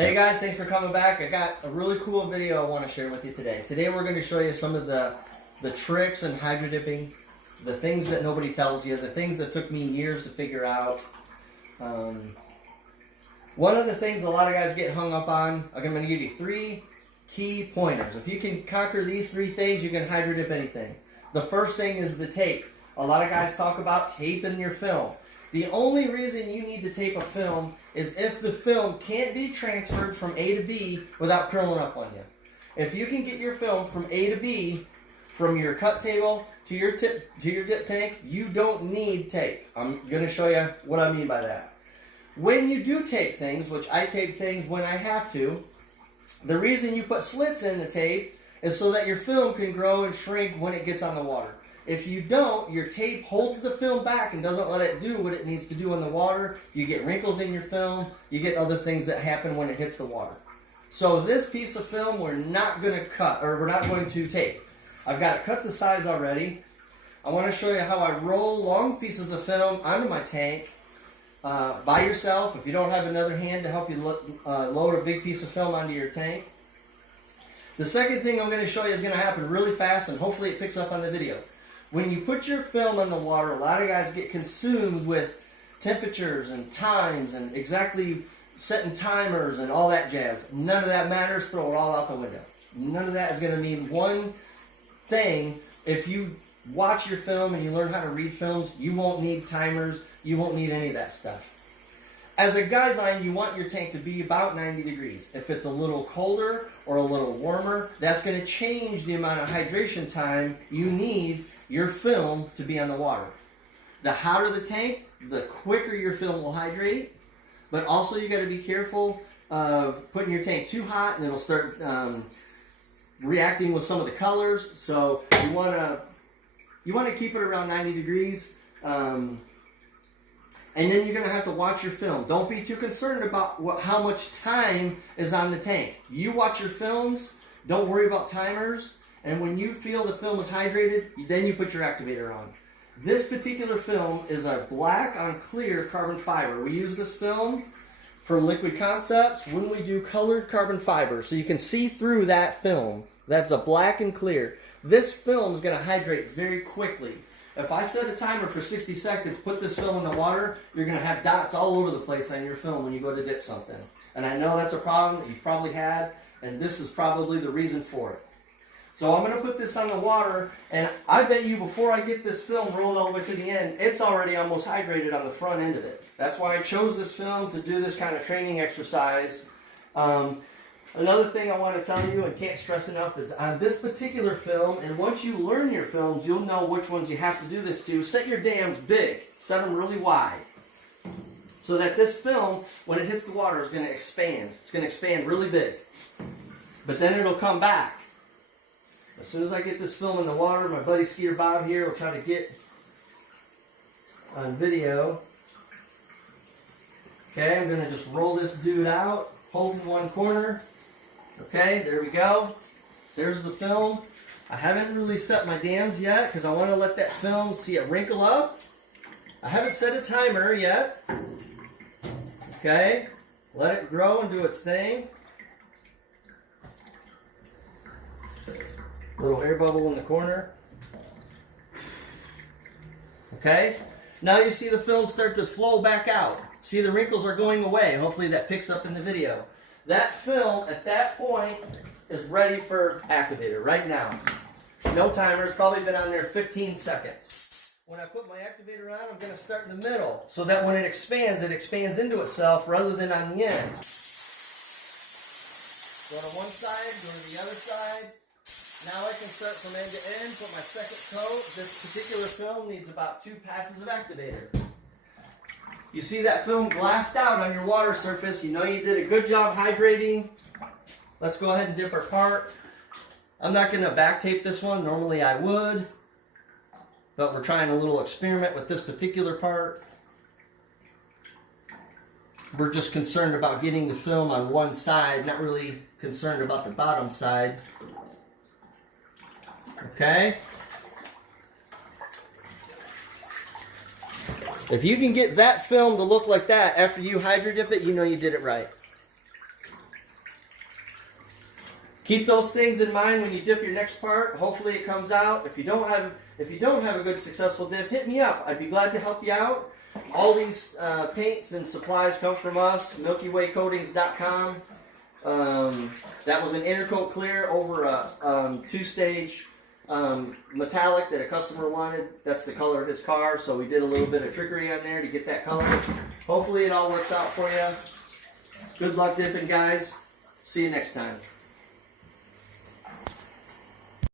Hey guys, thanks for coming back. I got a really cool video I want to share with you today. Today we're going to show you some of the tricks in hydro dipping, the things that nobody tells you, the things that took me years to figure out. One of the things a lot of guys get hung up on, I'm going to give you 3 key pointers. If you can conquer these 3 things, you can hydro dip anything. The first thing is the tape. A lot of guys talk about taping your film. The only reason you need to tape a film is if the film can't be transferred from A to B without curling up on you. If you can get your film from A to B, from your cut table to your dip tank, you don't need tape. I'm going to show you what I mean by that. When you do tape things, which I tape things when I have to, the reason you put slits in the tape is so that your film can grow and shrink when it gets on the water. If you don't, your tape holds the film back and doesn't let it do what it needs to do in the water. You get wrinkles in your film. You get other things that happen when it hits the water. So this piece of film we're not going to cut, or we're not going to tape. I've got it cut the size already. I want to show you how I roll long pieces of film onto my tank by yourself if you don't have another hand to help you load a big piece of film onto your tank. The second thing I'm going to show you is going to happen really fast, and hopefully it picks up on the video. When you put your film in the water, a lot of guys get consumed with temperatures and times and exactly setting timers and all that jazz. None of that matters. Throw it all out the window. None of that is going to mean one thing. If you watch your film and you learn how to read films, you won't need timers. You won't need any of that stuff. As a guideline, you want your tank to be about 90 degrees. If it's a little colder or a little warmer, that's going to change the amount of hydration time you need your film to be on the water. The hotter the tank, the quicker your film will hydrate. But also you got to be careful of putting your tank too hot and it'll start reacting with some of the colors. So you want to keep it around 90 degrees. And then you're going to have to watch your film. Don't be too concerned about how much time is on the tank. You watch your films. Don't worry about timers. And when you feel the film is hydrated, then you put your activator on. This particular film is a black on clear carbon fiber. We use this film from Liquid Concepts when we do colored carbon fiber. So you can see through that film. That's a black and clear. This film is going to hydrate very quickly. If I set a timer for 60 seconds, put this film in the water, you're going to have dots all over the place on your film when you go to dip something. And I know that's a problem that you've probably had, and this is probably the reason for it. So I'm going to put this on the water, and I bet you before I get this film rolled all the way to the end, it's already almost hydrated on the front end of it. That's why I chose this film to do this kind of training exercise. Another thing I want to tell you, and can't stress enough, is on this particular film, and once you learn your films, you'll know which ones you have to do this to. Set your dams big. Set them really wide. So that this film, when it hits the water, is going to expand. It's going to expand really big. But then it'll come back. As soon as I get this film in the water, my buddy Skier Bob here will try to get on video. Okay, I'm going to just roll this dude out, holding one corner. Okay, there we go. There's the film. I haven't really set my dams yet because I want to let that film see it wrinkle up. I haven't set a timer yet. Okay, let it grow and do its thing. Little air bubble in the corner. Okay, now you see the film start to flow back out. See, the wrinkles are going away. Hopefully that picks up in the video. That film at that point is ready for activator right now. No timer. It's probably been on there 15 seconds. When I put my activator on, I'm going to start in the middle so that when it expands into itself rather than on the end. Go to one side, go to the other side. Now I can start from end to end, put my second coat. This particular film needs about 2 passes of activator. You see that film glassed out on your water surface. You know you did a good job hydrating. Let's go ahead and dip our part. I'm not going to back tape this one. Normally I would. But we're trying a little experiment with this particular part. We're just concerned about getting the film on one side, not really concerned about the bottom side. Okay? If you can get that film to look like that after you hydro dip it, you know you did it right. Keep those things in mind when you dip your next part. Hopefully it comes out. If you don't have a good successful dip, hit me up. I'd be glad to help you out. All these paints and supplies come from us, MielkeWayCoatings.com. That was an Intercoat Clear over a 2-stage metallic that a customer wanted. That's the color of his car, so we did a little bit of trickery on there to get that color. Hopefully it all works out for you. Good luck dipping, guys. See you next time.